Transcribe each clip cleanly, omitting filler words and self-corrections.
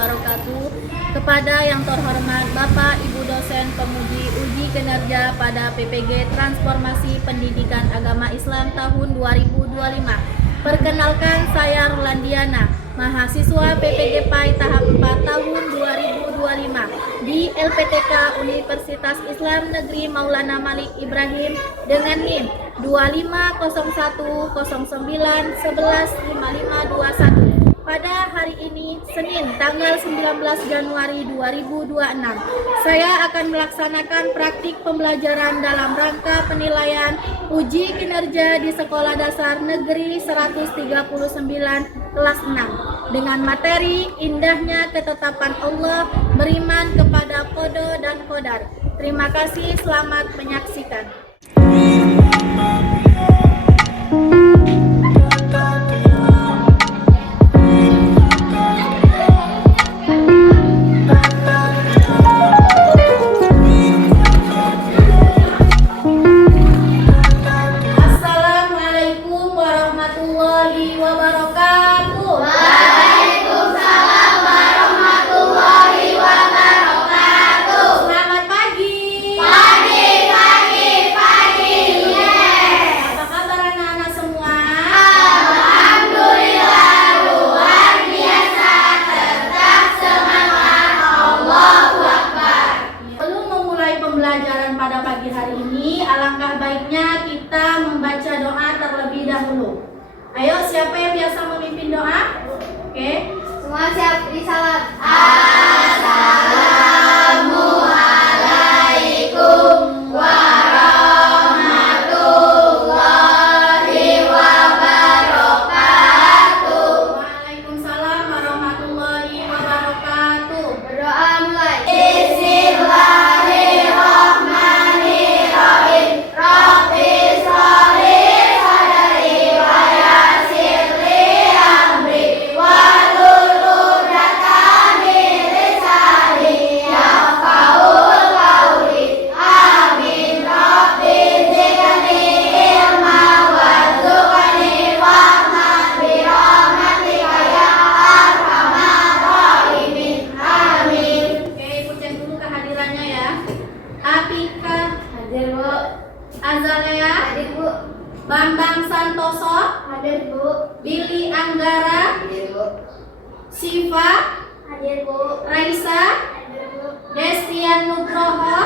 wabarakatuh. Kepada yang terhormat Bapak Ibu dosen penguji uji kinerja pada PPG Transformasi Pendidikan Agama Islam tahun 2025. Perkenalkan, saya Rolandiana, mahasiswa PPG PAI tahap 4 tahun 2025 di LPTK Universitas Islam Negeri Maulana Malik Ibrahim dengan NIM 250109115521. Pada hari ini, Senin, tanggal 19 Januari 2026, saya akan melaksanakan praktik pembelajaran dalam rangka penilaian uji kinerja di Sekolah Dasar Negeri 139 kelas 6 dengan materi indahnya ketetapan Allah, beriman kepada qada dan qadar. Terima kasih, selamat menyaksikan. Pembelajaran pada pagi hari ini, alangkah baiknya kita membaca doa terlebih dahulu. Ayo, siapa yang biasa memimpin doa? Oke, Semua siap disalat. Assalamualaikum warahmatullahi wabarakatuh. Waalaikumsalam warahmatullahi wabarakatuh. Berdoa mulai. Bismillahirrahmanirrahim. Rabbi sholli sadri wa yassir li amri wahlul 'uqdatam min lisani yafqahul qawli. Amin. Rabbi zidni ilma warzuqni fahman bi rahmatika ya arhamar rahimin. Amin. Oke, Ibu cek dulu kehadirannya ya. Apika, Hadir, Bu. Azalea, Hadir, Bu. Bambang Santoso, Hadir, Bu. Billy Anggara, Hadir, Bu. Siva, Hadir, Bu. Raisa, Hadir, Bu. Destian Nugroho.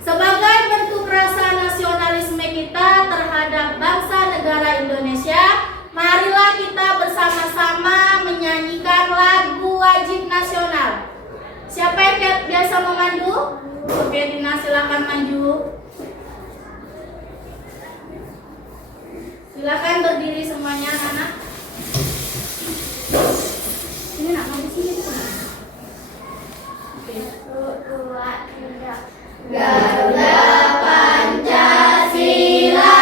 Sebagai bentuk rasa nasionalisme kita terhadap bangsa negara Indonesia, marilah kita bersama-sama menyanyikan lagu wajib nasional. Siapa yang biasa memandu? Oke, Dina, silakan maju. Silakan berdiri semuanya, anak-anak. Ini nak di sini. Oke. 1, 2, 3. Garuda Pancasila,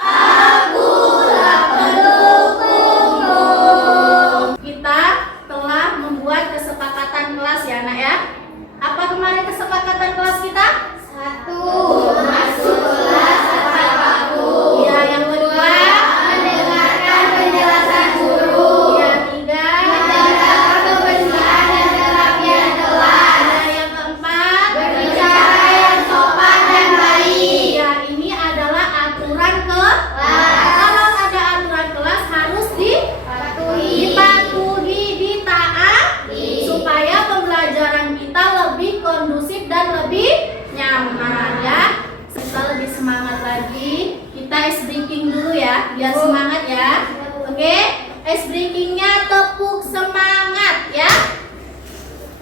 akulah pendukungmu. Kita telah membuat kesepakatan kelas ya, anak ya. Apa kemarin kesepakatan kelas kita? 1. Masuk kelas tepat waktu. Ya, yang kedua, Mendengarkan penjelasan guru. yang ketiga, Menjaga kebersihan dan kerapian kelas. ada yang keempat, Berbicara yang sopan dan baik. ya, ini adalah aturan kelas. Kalau ada aturan kelas harus dipatuhi, ditaati, supaya pembelajaran kita lebih kondusif dan lebih nyaman ya. Kita lebih semangat lagi. Kita ice breaking dulu ya, biar semangat ya. Oke, ice breakingnya tepuk semangat ya.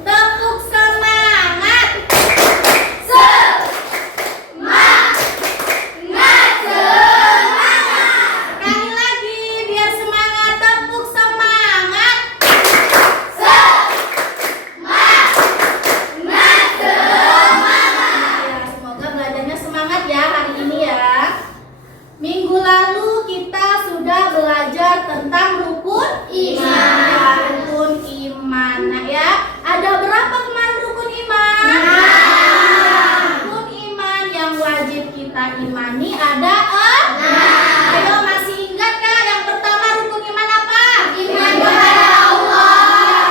Tepuk semangat. Sekali lagi biar semangat, tepuk semangat. Ya, semoga belajarnya semangat ya hari ini ya. Minggu lalu kita sudah belajar tentang rukun Iman. Rukun iman. Nah ya, ada berapa kemarin rukun iman? Rukun iman yang wajib kita imani ada 6. Ayo, masih ingat kah yang pertama rukun iman apa? Iman kepada Allah.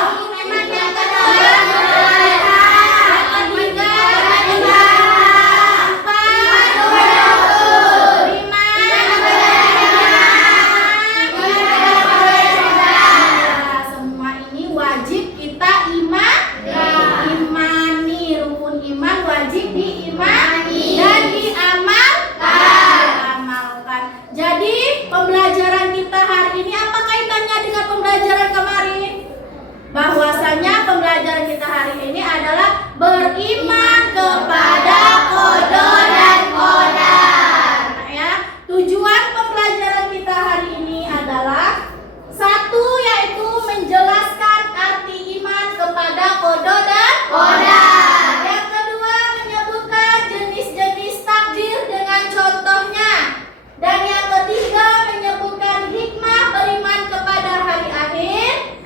beriman kepada qada dan qadar. Nah, ya, tujuan pembelajaran kita hari ini adalah satu, yaitu menjelaskan arti iman kepada qada dan qadar. Yang kedua, menyebutkan jenis-jenis takdir dengan contohnya. Dan yang ketiga, menyebutkan hikmah beriman kepada hari akhir,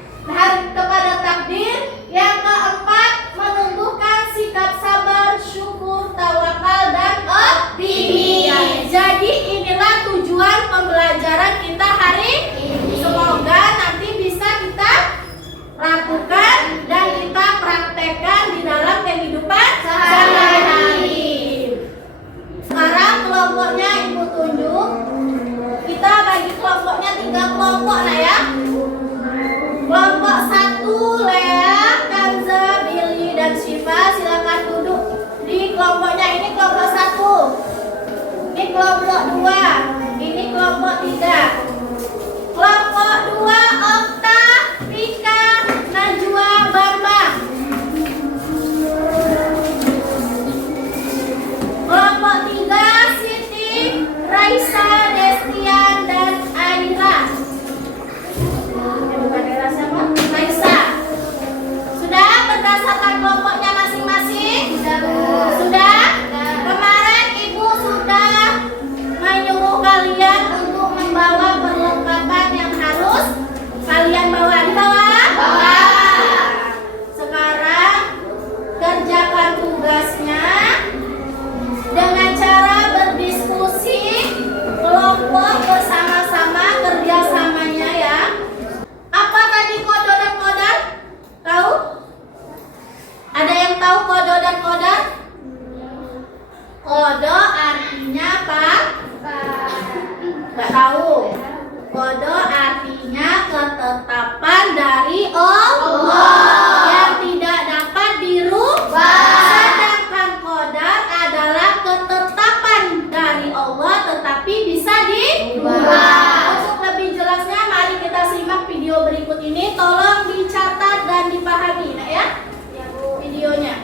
kepada takdir. Yang keempat, menumbuhkan sikap sabar, syukur, tawakal, dan optimis. Jadi inilah tujuan pembelajaran kita hari ini. Semoga nanti bisa kita lakukan dan kita praktekkan di dalam kehidupan sehari-hari. Sekarang kelompoknya Ibu tunjuk. Kita bagi kelompoknya 3 kelompok lah ya. Kelompok 1, Lea, Kanza, Billy, dan Syifa, silakan duduk di kelompoknya. Ini kelompok 1. Ini kelompok 2. Ini kelompok 3. Kelompok 2, Okta, Rika, Najwa, Bambang. Kelompok 3, Siti, Raisa, Destian, dan Aira. Bukan Aira siapa? Raisa. Sudah berdasarkan kelompoknya masing-masing? Sudah? Kemarin Ibu sudah menyuruh kalian untuk membawa perlengkapan yang harus kalian bawa. Di bawah? Bawah. Sekarang kerjakan tugasnya dengan cara berdiskusi kelompok bersama-sama, kerjasamanya ya. Apa tadi qada dan qadar? Tahu? Ada yang tahu qada dan qadar? Qada artinya apa? Nggak tahu. Qada artinya ketetapan dari Allah yang tidak dapat dirubah. Sedangkan qadar adalah ketetapan dari Allah tetapi bisa dirubah. Untuk lebih jelasnya, mari kita simak video berikut ini. Tolong dicatat dan dipahami, nah ya, videonya.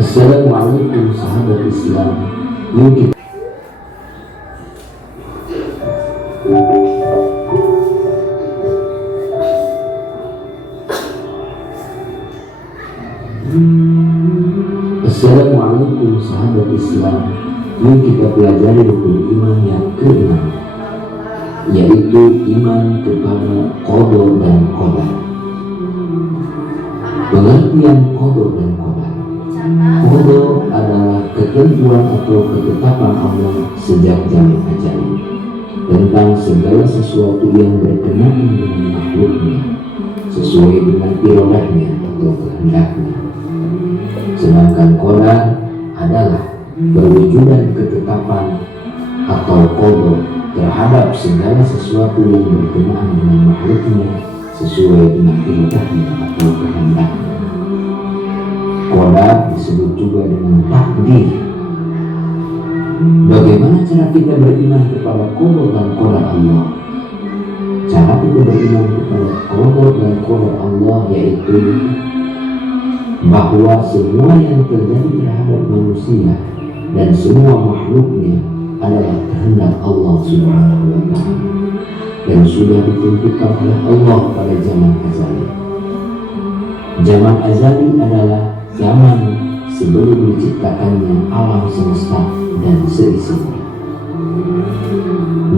Assalamualaikum sahabat Islam. Yuk kita Assalamualaikum sahabat Islam. Yuk kita pelajari rukun iman yang ke-6, yaitu iman kepada qada dan qadar. Pengertian qada dan qadar. Qada adalah ketentuan atau ketetapan Allah sejak zaman ajali tentang segala sesuatu yang berkenaan dengan makhluknya sesuai dengan iradahnya atau kehendaknya. Sedangkan qadar adalah perwujudan ketetapan atau qada terhadap segala sesuatu yang berkenaan dengan makhluknya sesuai dengan iradahnya atau kehendaknya. Qadar disebut juga dengan takdir. Bagaimana cara kita beriman kepada qada dan qadar Allah? Cara kita beriman kepada qada dan qadar Allah yaitu bahwa semua yang terjadi terhadap manusia dan semua makhluknya adalah kehendak Allah Subhanahu wa Ta'ala dan sudah ditentukan oleh Allah pada zaman azali. Zaman azali adalah zaman sebelum diciptakannya alam semesta dan seisinya.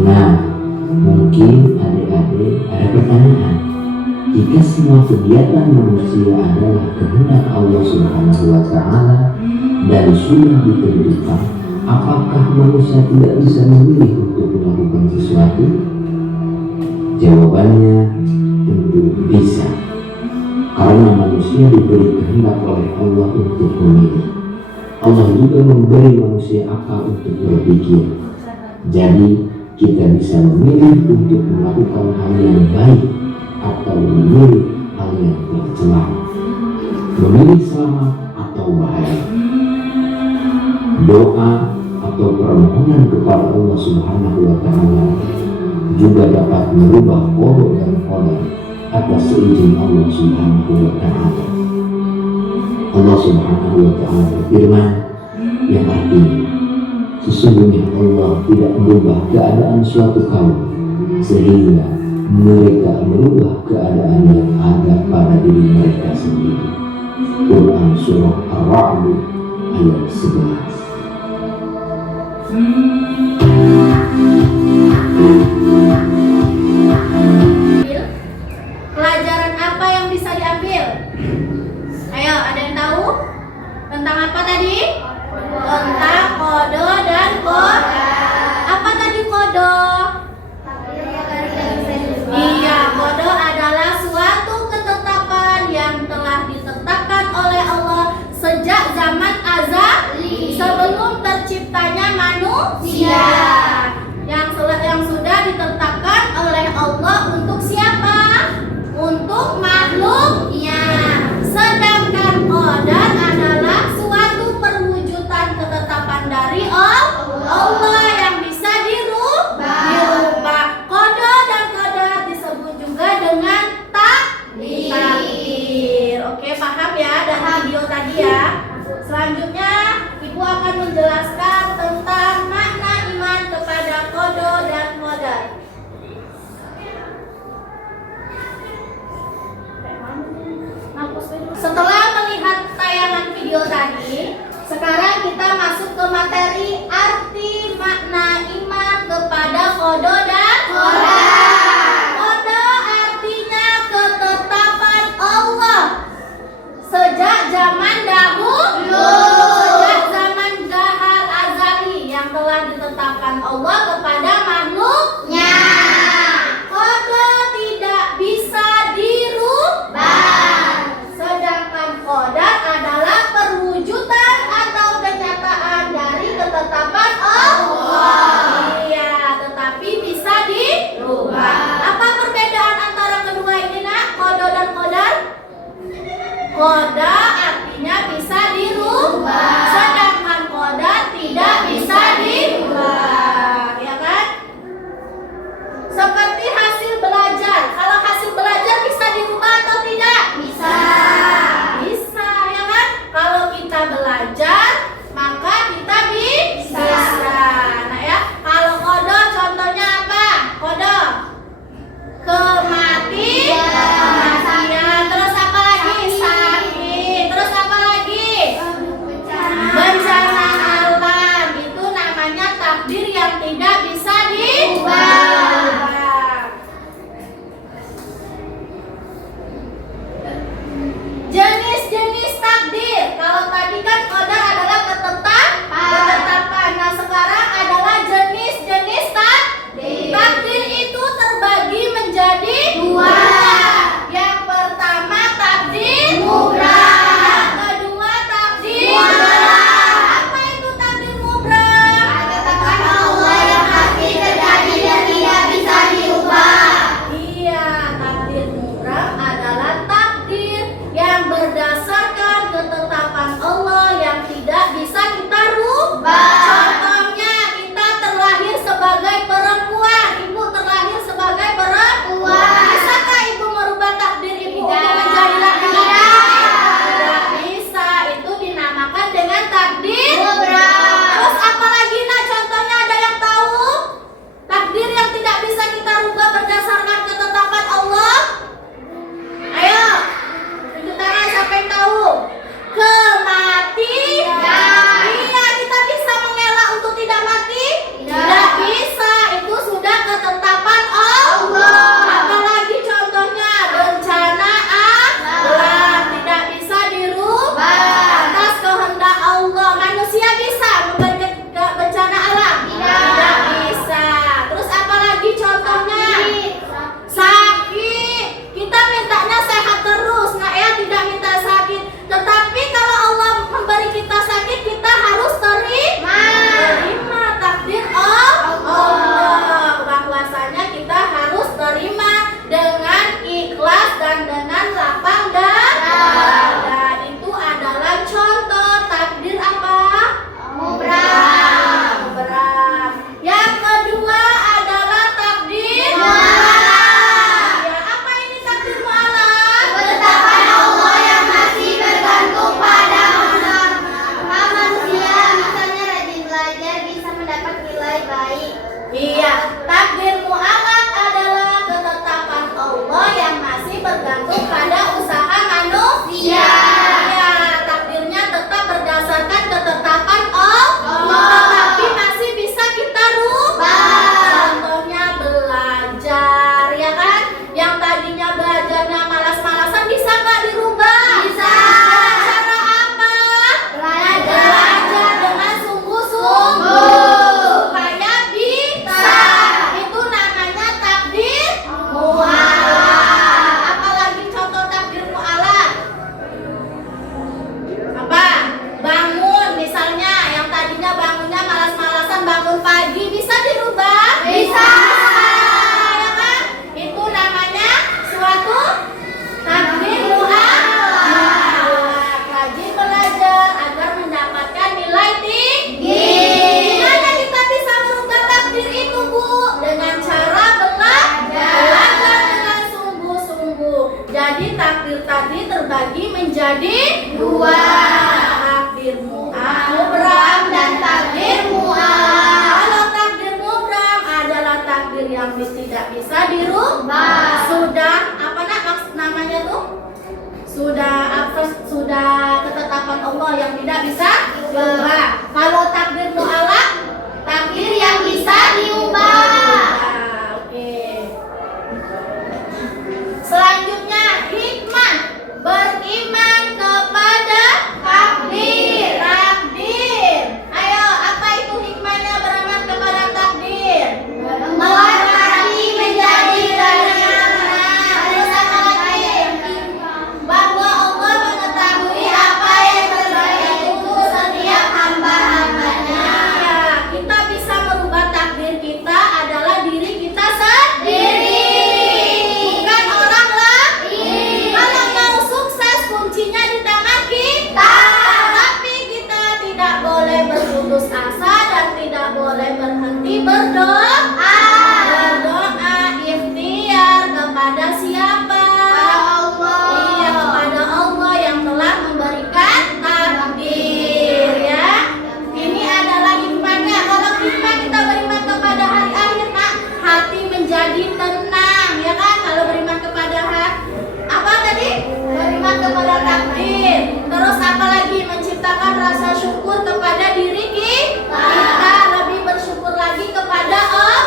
Nah, mungkin adik-adik ada pertanyaan. Jika semua kegiatan manusia adalah kehendak Allah Subhanahu wa Ta'ala dan sudah ditentukan, apakah manusia tidak bisa memilih untuk melakukan sesuatu? Jawabannya tentu bisa. Karena manusia diberi kehendak oleh Allah untuk memilih. Allah juga memberi manusia akal untuk berpikir. Jadi kita bisa memilih untuk melakukan hal yang baik atau memilih hal yang tercela, memilih selamat atau bahaya. Doa atau permohonan kepada Allah Subhanahu wa Ta'ala juga dapat merubah qada dan qadar atas seizin Allah Subhanahu wa Ta'ala. Allah Subhanahu wa Ta'ala berfirman yang artinya, sesungguhnya Allah tidak merubah keadaan suatu kaum sehingga mereka merubah keadaan yang ada pada diri mereka sendiri. Quran Surah Ar-Ra'd ayat 11. Pelajaran apa yang bisa diambil? Ayo, ada yang tahu? Tentang apa tadi? Tentang kodo dan koda. Apa tadi kodo? Iya, kodo adalah suatu ketetapan yang telah ditetapkan oleh Allah sejak zaman azali sebelum terciptanya manusia. tidak bisa dirubah. Sudah apa namanya tuh? Sudah ketetapan Allah yang tidak bisa dirubah. Kalau takdir mu'allaq, takdir yang bisa diubah. Oke. Selanjutnya hikmah, beriman kepada takdir. Ayo, apa itu hikmahnya beriman kepada takdir? Membuat hati menjadi tenang. Terus apa lagi? Bahwa Allah mengetahui apa yang terbaik untuk setiap hamba-hambanya. Ya, kita bisa merubah takdir kita adalah diri kita sendiri. Bukan orang lain. Kalau mau sukses kuncinya di tangan kita. Tapi kita tidak boleh berputus asa dan tidak boleh berhenti berdoa. Berdoa ikhtiar kepada siapa? Iya, kepada Allah yang telah memberikan takdir ya. Ini adalah hikmahnya. Kalau hikmah kita beriman kepada hari akhir, nak, hati menjadi tenang ya kan? Kalau beriman kepada apa tadi? Beriman kepada takdir. Terus apa lagi? Menciptakan rasa syukur kepada diri kita. Lebih bersyukur lagi kepada Allah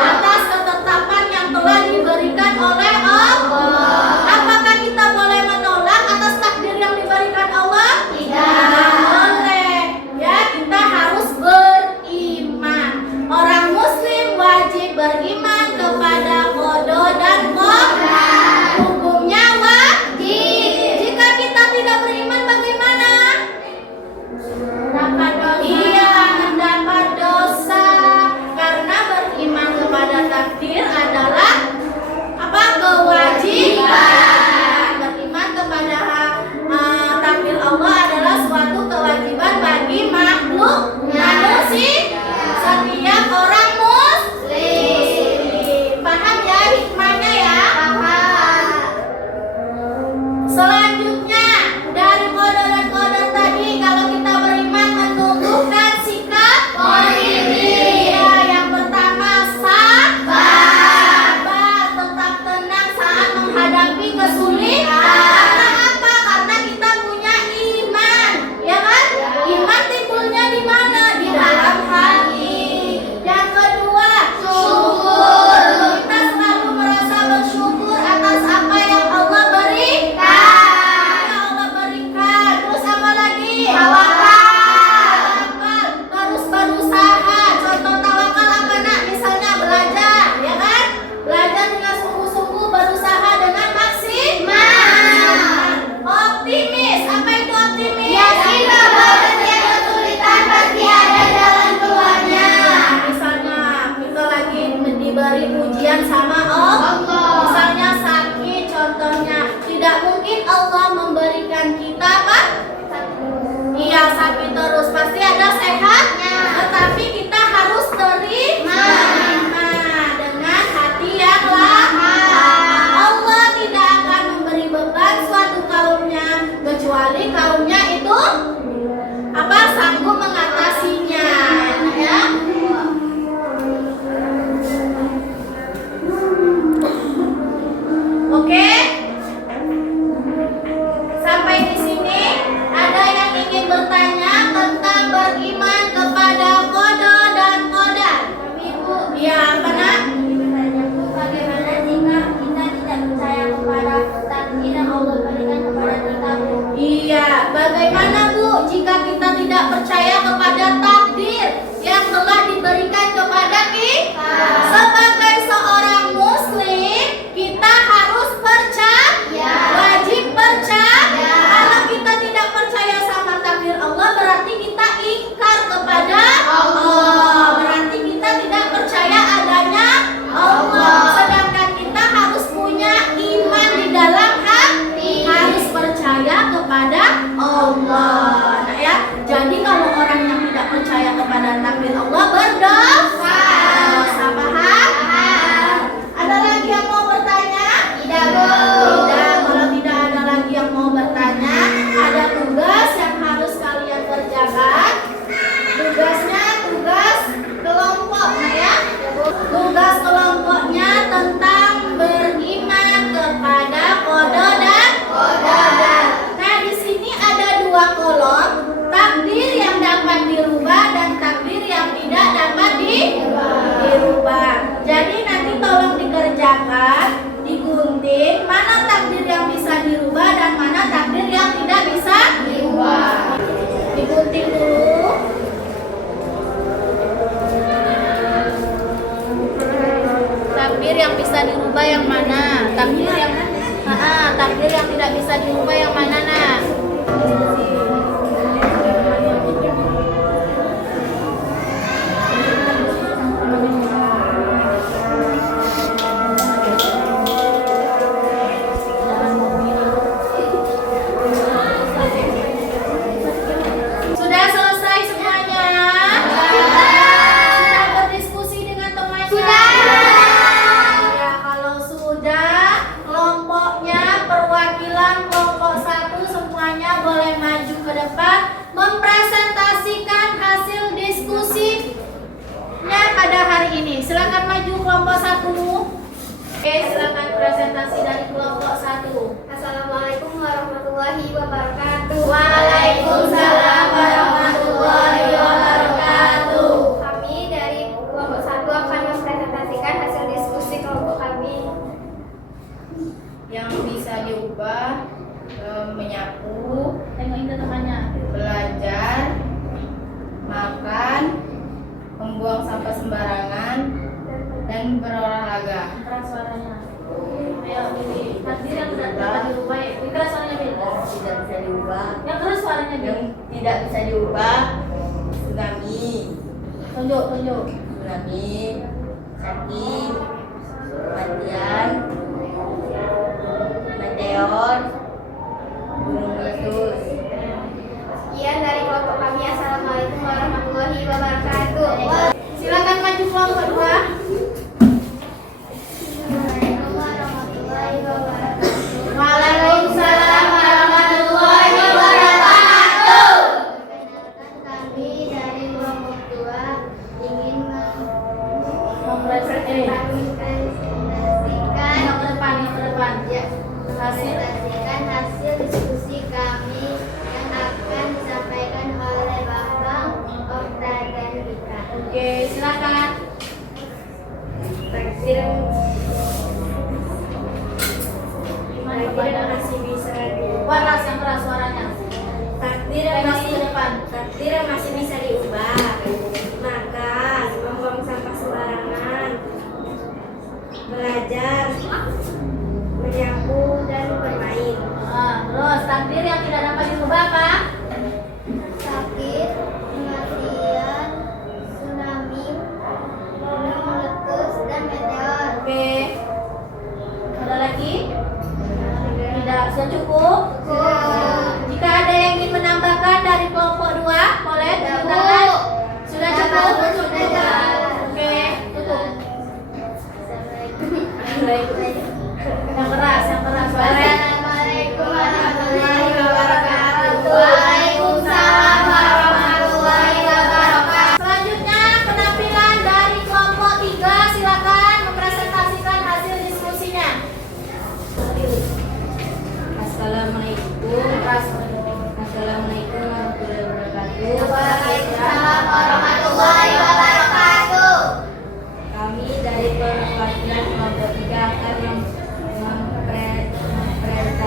atas ketetapan yang telah diberikan oleh Allah. Apakah kita boleh menolak atas takdir yang diberikan Allah? Tidak boleh. Ya, kita harus beriman. Orang muslim wajib beriman kepada qada dan qadar. Hukumnya wajib. Jika kita tidak beriman bagaimana? Iya, mendapat dosa. Karena beriman kepada takdir adalah apa? Kewajiban. Beriman kepada takdir Allah adalah suatu kewajiban bagi makhluk manusia. Setiap orang muslim. Paham ya hikmahnya ya? Selanjutnya dari qada dan qadar tadi, kalau kita beriman menumbuhkan sikap positif. Ya, yang pertama sabar, tetap tenang saat menghadapi kesulitan. Karena apa? Karena kita punya iman, ya kan? Iman timbulnya di mana? Di dalam hati. Yang kedua, syukur. Kita selalu merasa bersyukur atas apa yang Allah berikan. Terus apa lagi? Tawakal. Terus berusaha. Contoh tawakal apa nak? Misalnya belajar, ya kan? Belajar dengan sungguh-sungguh, berusaha dengan maksimal. Optimis. Apa itu optimis? Yakin bahwa setiap kesulitan pasti ada jalan keluarnya. Misalnya kita lagi diberi ujian sama Allah. Misalnya sakit, contohnya tidak mungkin Allah memberikan kita apa? Iya, sakit terus, pasti ada sehatnya. Tetapi kita harus terima dengan hati yang lapang. Allah tidak akan memberi beban suatu kaumnya kecuali kaumnya itu apa? Sanggup mengatasinya ya. Oke. Sampai di sini ada yang ingin bertanya tentang beriman kepada qada dan qadar? Ibu, ya apa nak? Bagaimana jika kita tidak percaya kepada takdir yang Allah berikan kepada kita? Iya, bagaimana Bu jika kita tidak percaya kepada takdir yang telah diberikan kepada kita? Sebagai seorang muslim, kita harus percaya diubah yang mana? Takdir yang tidak bisa diubah yang mana, Nak? Sudah selesai semuanya? Sudah berdiskusi dengan temannya? Ya, kalau sudah, kelompoknya perwakilan kelompok 1 semuanya boleh maju ke depan mempresentasikan hasil diskusinya pada hari ini. Silakan maju kelompok 1. Oke, silakan presentasi dari kelompok 1. Assalamualaikum warahmatullahi wabarakatuh. Waalaikumsalam warahmatullahi wabarakatuh. Kami dari kelompok 1 akan mempresentasikan hasil diskusi kelompok kami. Yang bisa diubah menyapu, Tengok itu temannya. belajar, makan, membuang sampah sembarangan, dan berolahraga. Keras suaranya. Ayo, Bibi. Takdir yang tidak dapat diubah. Keras suaranya, Bibi. Tidak bisa diubah. Yang keras suaranya, Bibi. Yang tidak bisa diubah tsunami, Tunjuk. tsunami, sakit, kematian, meteor, gunung meletus. Sekian dari kelompok kami. Assalamualaikum warahmatullahi wabarakatuh. Silakan maju kelompok 2. Assalamualaikum warahmatullahi wabarakatuh. Waalaikumsalam warahmatullahi wabarakatuh. Perkenalkan, kami dari kelompok 2 ingin Mempresentasikan yang ke depan. mempresentasikan hasil diskusi kami yang akan disampaikan oleh Bapak Okta dan Rika. Oke, silakan. Takdir Gimana masih bisa Keras yang keras suaranya. takdir Tengok ke depan. takdir masih bisa diubah, maka membuang sampah sembarangan, belajar, menyapu dan bermain. Terus takdir yang tidak dapat diubah apa? Sakit, kematian, tsunami, gunung meletus dan meteor. Oke. Ada lagi? Tidak, sudah cukup? Jika ada yang ingin menambahkan dari kelompok 2, boleh tunjuk tangan. Sudah cukup? Oke, tutup. Yang keras boleh. Assalamualaikum warahmatullahi wabarakatuh. Waalaikumsalam warahmatullahi wabarakatuh. Selanjutnya penampilan dari kelompok 3, silakan mempresentasikan hasil diskusinya. Assalamualaikum warahmatullahi wabarakatuh. Waalaikumsalam warahmatullahi wabarakatuh. Kami dari perwakilan kelompok 3 akan mempresentasikan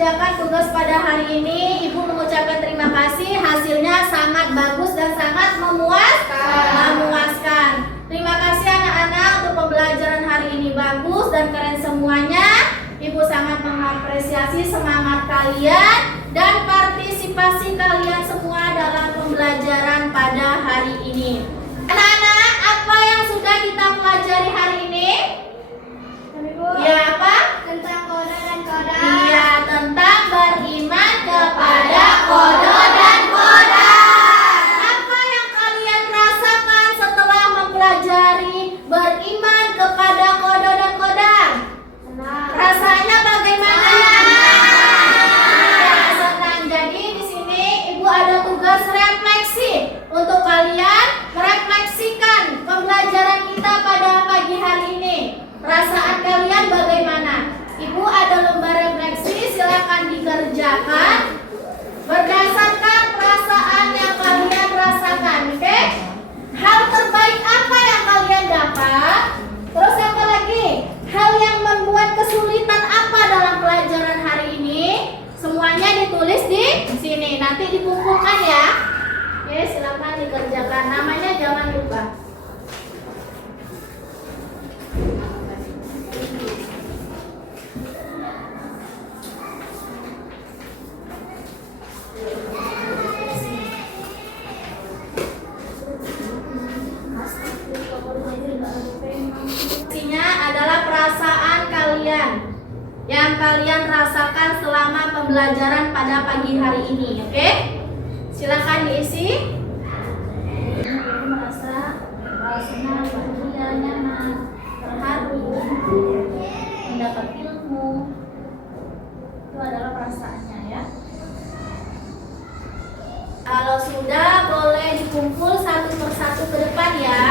mengerjakan tugas pada hari ini. Ibu mengucapkan terima kasih. Hasilnya sangat bagus dan sangat memuaskan. Terima kasih anak-anak untuk pembelajaran hari ini, bagus dan keren semuanya. Ibu sangat mengapresiasi semangat kalian dan partisipasi kalian semua dalam pembelajaran pada hari ini. Anak-anak, apa yang sudah kita pelajari hari ini? Ya, apa? Tentang qada dan qadar. Iya, tentang beriman kepada qada dan qadar. Apa yang kalian rasakan setelah mempelajari beriman kepada qada dan qadar? Rasanya bagaimana? Ya, senang. Jadi di sini Ibu ada tugas refleksi untuk kalian merefleksikan pembelajaran kita pada pagi hari ini. Perasaan kalian bagaimana? Ibu ada lembar refleksi, silakan dikerjakan berdasarkan perasaan yang kalian rasakan, oke? Hal terbaik apa yang kalian dapat? Terus apa lagi? Hal yang membuat kesulitan apa dalam pelajaran hari ini? Semuanya ditulis di sini, nanti dikumpulkan ya. Oke, silakan dikerjakan. Namanya jangan lupa. Isinya adalah perasaan kalian yang kalian rasakan selama pembelajaran pada pagi hari ini, oke? Silakan diisi. Merasa senang, bahagia, nyaman, terharu, mendapat ilmu. Itu adalah perasaannya ya. Kalau sudah, boleh dikumpul satu persatu ke depan ya.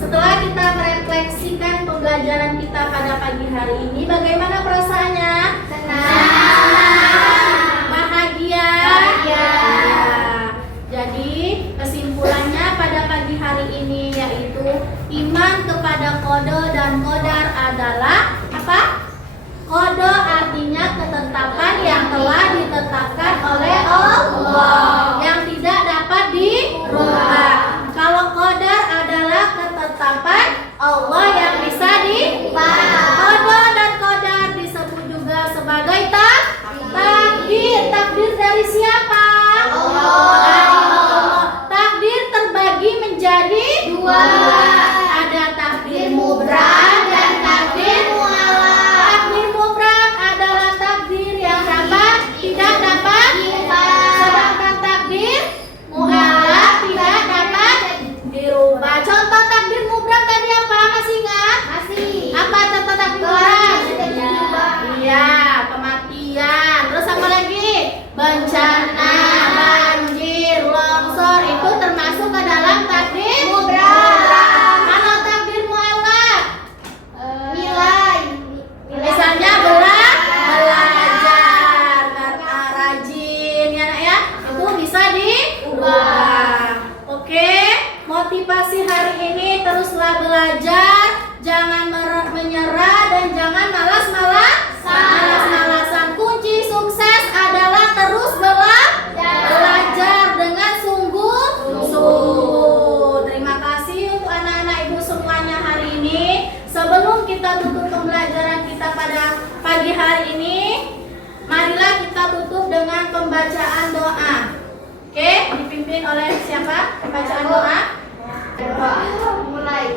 Setelah kita merefleksikan pembelajaran kita pada pagi hari ini, bagaimana perasaannya? Bahagia. Ya. Jadi kesimpulannya pada pagi hari ini yaitu iman kepada qada dan qadar adalah apa? Qada artinya ketetapan yang telah ditetapkan oleh Allah yang tidak dapat dirubah. Kalau qadar adalah ketetapan Allah yang bisa dirubah. Qada dan qadar disebut juga sebagai takdir. Takdir dari siapa? Allah. Takdir terbagi menjadi dua. Ada takdir mubram dan takdir mu'allaq. Takdir mubram adalah takdir yang tidak dapat sedangkan takdir mu'allaq tidak dapat dirubah. Contoh takdir mubram tadi apa? Masih ingat? Masih. Apa contoh takdir mubram? Iya, kematian. Terus apa lagi? Bencana, banjir, longsor itu termasuk ke dalam takdir mubram. Kalau takdir mu'allaq, nilai. Misalnya belajar, kata rajin ya nak ya, itu bisa diubah. Oke, motivasi hari ini teruslah belajar, jangan menyerah dan jangan malas-malasan. Kunci sukses adalah terus belajar dengan sungguh-sungguh. Terima kasih untuk anak-anak ibu semuanya hari ini. Sebelum kita tutup pembelajaran kita pada pagi hari ini, marilah kita tutup dengan pembacaan doa. Oke, dipimpin oleh siapa? Pembacaan doa. Mulai.